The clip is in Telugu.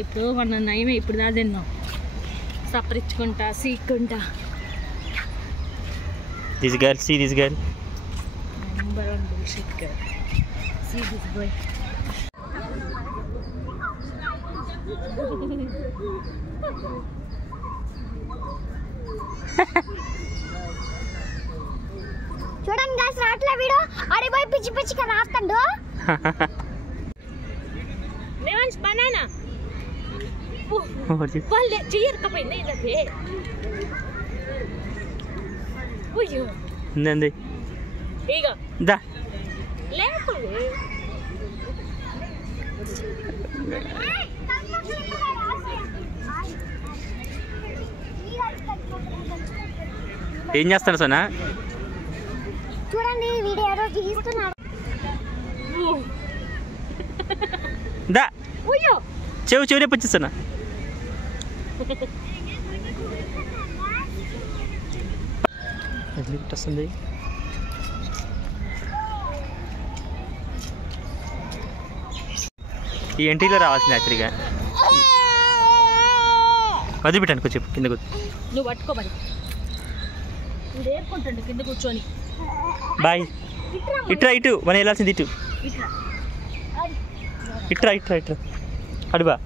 ఇప్పుడు మన నయమే ఇప్పుడు దా తిన్నాం సపరించుకుంటా సీక్కుంటా This girl, see this girl. Number one bullshit girl. See this boy. చూడండి గాయ్స్ రాట్లే వీడియో ఆడి పోయి పిచ్చి పిచ్చిగా రాస్తాడు నేవన్స్ బనానా వాళ్ళే చేయరకపోయింది ఇదే అయ్యో ఏంది ఇగో దా లేకపోతే ఏం చేస్తాను సోనా చూడండి వీడియో ఏదో తీస్తున్నారు దా అయ్యో చెవి పుచ్చిస్తున్నా వస్తుంది ఈ ఎంట్రీలో రావాల్సింది యాక్చువల్గా వదిలిపెట్టాను కొంచెం కింద నువ్వు పట్టుకోమని నువ్వు ఏర్కొంటుండు కింద కూర్చొని బాయ్ ఇటు మనం వెళ్ళాల్సింది ఇటు ఇట్రా అడుబా